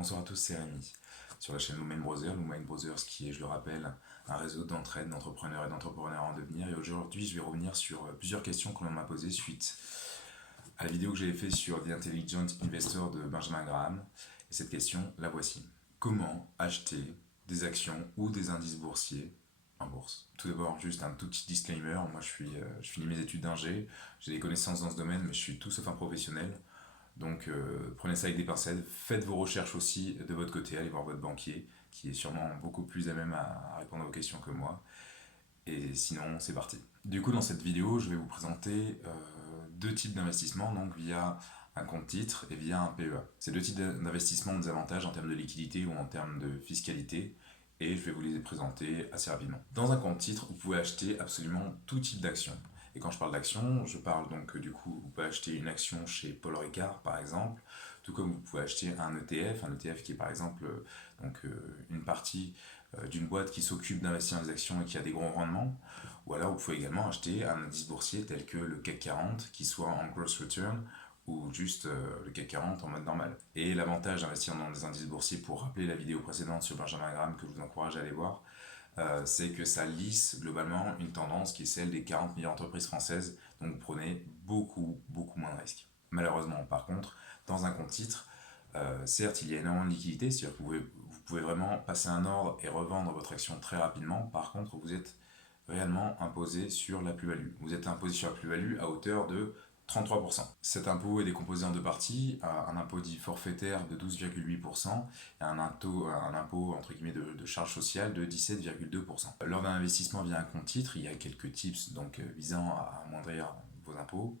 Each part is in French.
Bonsoir à tous, c'est Rémi sur la chaîne Lumain Brothers. Lumain Brothers qui est, je le rappelle, un réseau d'entraide d'entrepreneurs et d'entrepreneurs en devenir. Et aujourd'hui, je vais revenir sur plusieurs questions que l'on m'a posées suite à la vidéo que j'avais faite sur The Intelligent Investor de Benjamin Graham. Et cette question, la voici. Comment acheter des actions ou des indices boursiers en bourse? Tout d'abord, juste un tout petit disclaimer. Moi, je finis mes études d'ingé, j'ai des connaissances dans ce domaine, mais je suis tout sauf un professionnel. Donc prenez ça avec des pincettes, faites vos recherches aussi de votre côté, allez voir votre banquier, qui est sûrement beaucoup plus à même à répondre à vos questions que moi. Et sinon, c'est parti. Du coup, dans cette vidéo, je vais vous présenter deux types d'investissements, donc via un compte titre et via un PEA. Ces deux types d'investissements ont des avantages en termes de liquidité ou en termes de fiscalité, et je vais vous les présenter assez rapidement. Dans un compte titre, vous pouvez acheter absolument tout type d'actions. Et quand je parle d'action, je parle donc du coup, vous pouvez acheter une action chez Paul Ricard par exemple, tout comme vous pouvez acheter un ETF qui est par exemple une partie d'une boîte qui s'occupe d'investir dans les actions et qui a des gros rendements. Ou alors vous pouvez également acheter un indice boursier tel que le CAC 40 qui soit en gross return ou juste le CAC 40 en mode normal. Et l'avantage d'investir dans des indices boursiers, pour rappeler la vidéo précédente sur Benjamin Graham que je vous encourage à aller voir, c'est que ça lisse globalement une tendance qui est celle des 40 meilleures entreprises françaises, donc vous prenez beaucoup moins de risques. Malheureusement, par contre, dans un compte titre, certes, il y a énormément de liquidité, c'est-à-dire que vous pouvez vraiment passer un ordre et revendre votre action très rapidement. Par contre, vous êtes réellement imposé sur la plus-value. Vous êtes imposé sur la plus-value à hauteur de 33%. Cet impôt est décomposé en deux parties, un impôt dit forfaitaire de 12,8% et un impôt entre guillemets de charge sociale de 17,2%. Lors d'un investissement via un compte titre, il y a quelques tips donc visant à amoindrir vos impôts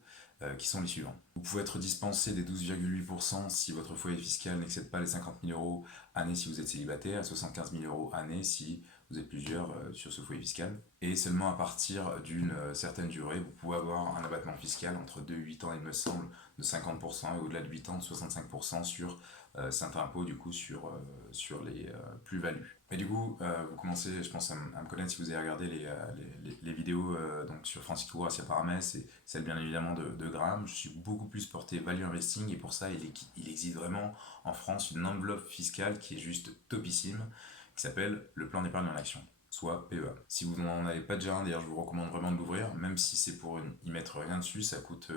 qui sont les suivants. Vous pouvez être dispensé des 12,8% si votre foyer fiscal n'excède pas les 50 000 euros année si vous êtes célibataire, 75 000 euros année si vous êtes plusieurs sur ce foyer fiscal. Et seulement à partir d'une certaine durée, vous pouvez avoir un abattement fiscal entre 2 et 8 ans, il me semble, de 50% et au-delà de 8 ans de 65% sur certains impôts, du coup, sur les plus-values. Et du coup, vous commencez, je pense, à me connaître si vous avez regardé les vidéos donc sur Francis Tourras, Paramès et celle bien évidemment de Graham. Je suis beaucoup plus porté value investing et pour ça, il existe vraiment en France une enveloppe fiscale qui est juste topissime, qui s'appelle le plan d'épargne en action, soit PEA. Si vous n'en avez pas déjà un, d'ailleurs je vous recommande vraiment de l'ouvrir, même si c'est pour y mettre rien dessus, ça coûte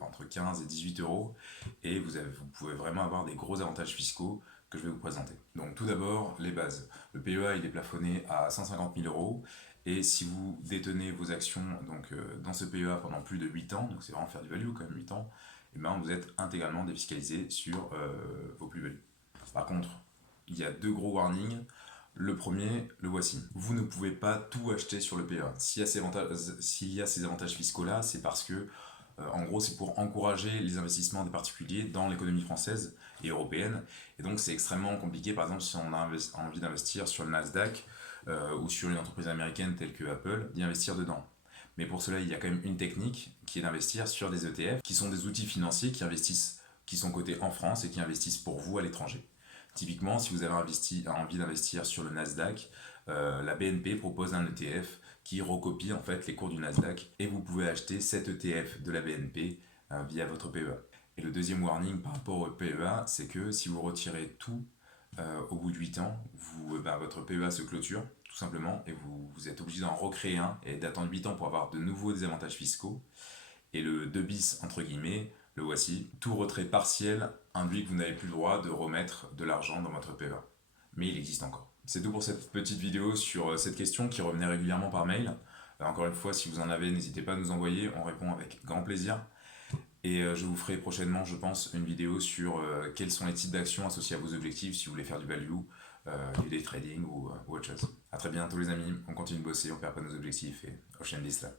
entre 15 et 18 euros et vous pouvez vraiment avoir des gros avantages fiscaux que je vais vous présenter. Donc tout d'abord, les bases. Le PEA il est plafonné à 150 000 euros et si vous détenez vos actions donc, dans ce PEA pendant plus de 8 ans, donc c'est vraiment faire du value quand même 8 ans, et ben vous êtes intégralement défiscalisé sur vos plus-values. Par contre, il y a deux gros warnings. Le premier, le voici. Vous ne pouvez pas tout acheter sur le PEA. S'il y a ces avantages fiscaux-là, c'est parce que, en gros, c'est pour encourager les investissements des particuliers dans l'économie française et européenne. Et donc, c'est extrêmement compliqué, par exemple, si on a envie d'investir sur le Nasdaq ou sur une entreprise américaine telle que Apple, d'y investir dedans. Mais pour cela, il y a quand même une technique qui est d'investir sur des ETF, qui sont des outils financiers qui sont cotés en France et qui investissent pour vous à l'étranger. Typiquement, si vous avez envie d'investir sur le Nasdaq, la BNP propose un ETF qui recopie en fait les cours du Nasdaq et vous pouvez acheter cet ETF de la BNP via votre PEA. Et le deuxième warning par rapport au PEA, c'est que si vous retirez tout au bout de 8 ans, votre PEA se clôture tout simplement et vous êtes obligé d'en recréer un et d'attendre 8 ans pour avoir de nouveaux désavantages fiscaux. Et le 2 bis, entre guillemets, le voici, tout retrait partiel induit que vous n'avez plus le droit de remettre de l'argent dans votre PEA. Mais il existe encore. C'est tout pour cette petite vidéo sur cette question qui revenait régulièrement par mail. Encore une fois, si vous en avez, n'hésitez pas à nous envoyer, on répond avec grand plaisir. Et je vous ferai prochainement, je pense, une vidéo sur quels sont les types d'actions associés à vos objectifs, si vous voulez faire du value, du day trading ou autre chose. A très bientôt les amis, on continue de bosser, on perd pas nos objectifs et Ocean List là.